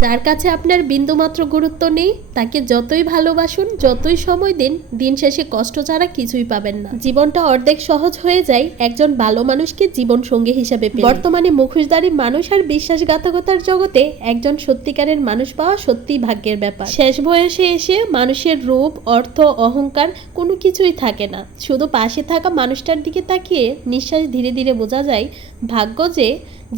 যার কাছে আপনার বিন্দুমাত্র গুরুত্ব নেই তাকে যতই ভালোবাসুন, যতই সময় দিন, দিন শেষে কষ্ট ছাড়া কিছুই পাবেন না। জীবনটা অর্ধেক সহজ হয়ে যায় একজন ভালো মানুষকে জীবন সঙ্গী হিসেবে পেলে। বর্তমানে মুখোশধারী মানুষ আর বিশ্বাসঘাতকতার জগতে একজন সত্যিকারের মানুষ পাওয়া সত্যিই ভাগ্যের ব্যাপার। শেষ বয়সে এসে মানুষের রূপ, অর্থ, অহংকার কোনো কিছুই থাকে না। শুধু পাশে থাকা মানুষটার দিকে তাকিয়ে নিঃশ্বাস ধীরে ধীরে বোঝা যায় ভাগ্য যে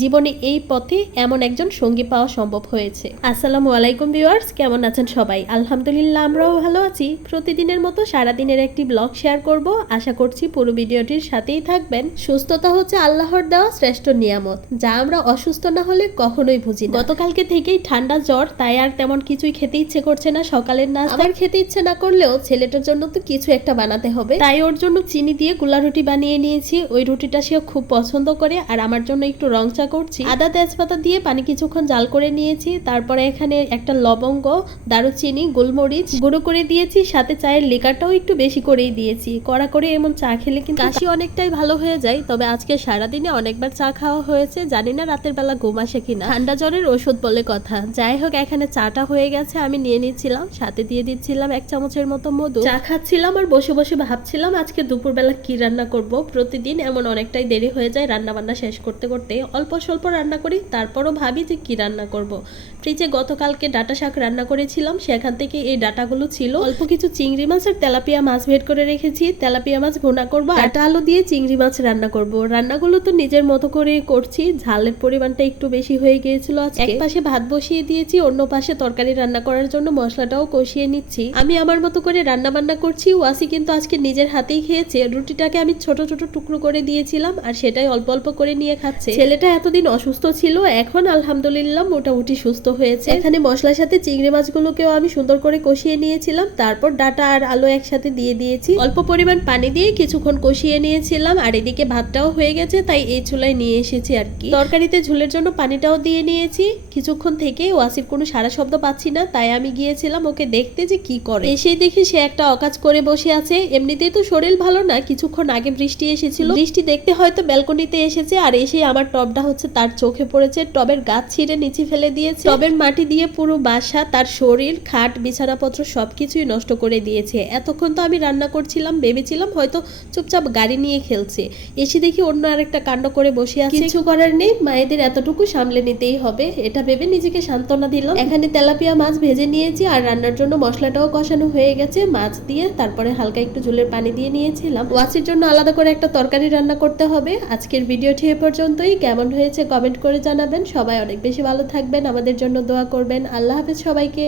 জীবনে এই পথে এমন একজন সঙ্গী পাওয়া সম্ভব হয়েছে। আসসালামু আলাইকুম ভিউয়ার্স, কেমন আছেন সবাই? আলহামদুলিল্লাহ, আমরাও ভালো আছি। প্রতিদিনের মতো সারাদিনের একটি ব্লগ শেয়ার করব। আশা করছি পুরো ভিডিওটির সাথেই থাকবেন। সুস্থতা হচ্ছে আল্লাহর দেওয়া শ্রেষ্ঠ নিয়ামত, যা আমরা অসুস্থ না হলে কখনোই বুঝি না। গতকালকে থেকেই ঠান্ডা জ্বর, তাই আর তেমন কিছুই খেতে ইচ্ছে করছে না। সকালের নাস্তা আবার খেতে ইচ্ছে না করলেও ছেলেটার জন্য তো কিছু একটা বানাতে হবে, তাই ওর জন্য চিনি দিয়ে গুলা রুটি বানিয়ে নিয়েছি। ওই রুটিটা সেও খুব পছন্দ করে, আর আমার জন্য একটু রং চা করছি। আদা তেজপাতা দিয়ে পানি কিছুক্ষণ জাল করে নিয়েছি। তারপরে এখানে একটা লবঙ্গ, দারুচিনি, গোলমরিচ গুঁড়ো করে দিয়েছি। সাথে চায়ের লিকারটাও একটু বেশি করেই দিয়েছি। কড়া করে এমন চা খেলে কিন্তু কাশি অনেকটাই ভালো হয়ে যায়। তবে আজকে সারাদিনে অনেকবার চা খাওয়া হয়েছে, জানি না রাতের বেলা ঘুম আসে কিনা। ঠান্ডা জ্বরের ওষুধ বলে কথা। যাই হোক, এখানে চাটা হয়ে গেছে, আমি নিয়ে নিচ্ছিলাম। সাথে দিয়ে দিচ্ছিলাম 1 চামচের মতো মধু। চা খাচ্ছিলাম আর বসে বসে ভাবছিলাম আজকে দুপুরবেলা কি রান্না করব। প্রতিদিন এমন অনেকটাই দেরি হয়ে যায় রান্না বান্না শেষ করতে করতে। অল্প স্বল্প রান্না করি, তারপরও ভাবি যে কি রান্না করব। ফ্রিজে গতকালকে ডাটা শাক রান্না করেছিলাম, সেখান থেকে এই ডাটাগুলো ছিল। অল্প কিছু চিংড়ি মাছ আর তেলাপিয়া মাছ বের করে রেখেছি। তেলাপিয়া মাছ ভুনা করব, ডাটা আলু দিয়ে চিংড়ি মাছ রান্না করব। রান্নাগুলো তো নিজের মতো করে করছি, ঝালের পরিমাণটা একটু বেশি হয়ে গিয়েছিল আজকে। এক পাশে ভাত বসিয়ে দিয়েছি, অন্য পাশে তরকারি রান্না করার জন্য মশলাটাও কষিয়ে নিচ্ছি। আমি আমার মতো করে রান্না বান্না করছি। ওয়াসি কিন্তু আজকে নিজের হাতেই খেয়েছে। রুটিটাকে আমি ছোট ছোট টুকরো করে দিয়েছিলাম, আর সেটাই অল্প অল্প করে নিয়ে খাচ্ছে। ছেলেটা এতদিন অসুস্থ ছিল, এখন আলহামদুলিল্লাহ মোটামুটি সুস্থ হয়েছে। এখানে মশলার সাথে চিংড়ি মাছগুলোকেও আমি সুন্দর করে কষিয়ে নিয়েছিলাম। তারপর ডাটা আর আলু একসাথে দিয়ে দিয়েছি। অল্প পরিমাণ পানি দিয়ে কিছুক্ষণ কষিয়ে নিয়েছিলাম। আর এদিকে ভাতটাও হয়ে গেছে, তাই এই চুলায় নিয়ে এসেছি আর কি। তরকারিতে ঝোলের জন্য পানিটাও দিয়ে নিয়েছি। কিছুক্ষণ থেকে ওয়াসির কোনো সারা শব্দ পাচ্ছি না, তাই আমি গিয়েছিলাম ওকে দেখতে যে কি করে। এসেই দেখি সে একটা অকাজ করে বসে আছে। এমনিতেই তো শরীর ভালো না, কিছুক্ষণ আগে বৃষ্টি এসেছিল। বৃষ্টি দেখতে হয়তো ব্যালকনিতে এসেছে, আর এসে আমার টবটা হচ্ছে তার চোখে পড়েছে। টবের গাছ ছিঁড়ে নিচে ফেলে দিয়েছে। টবের মাটি দিয়ে পুরো বাসা, তার শরীর, খাট, বিছানাপত্র সবকিছুই নষ্ট করে দিয়েছে। এতক্ষণ তো আমি রান্না করছিলাম, ভেবেছিলাম হয়তো চুপচাপ গাড়ি নিয়ে খেলছে। এসে দেখি অন্য আরেকটা কাণ্ড করে বসে আছে। কিছু করার নেই, মায়েদের এতটুকু সামলে নিতেই হবে, এটা ভেবে নিজেকে সান্ত্বনা দিলাম। এখানে তেলাপিয়া মাছ ভেজে নিয়েছি, আর রান্নার জন্য মশলাটাও কষানো হয়ে গেছে। মাছ দিয়ে তারপরে হালকা একটু ঝোলের পানি দিয়ে নিয়েছিলাম। ওয়াসির জন্য আলাদা করে একটা তরকারি রান্না করতে হবে। আজকের ভিডিওটি এ পর্যন্তই। কেমন হয়েছে কমেন্ট করে জানাবেন। সবাই অনেক বেশি ভালো থাকবেন, আমাদের জন্য দোয়া করবেন। আল্লাহ হাফেজ সবাইকে।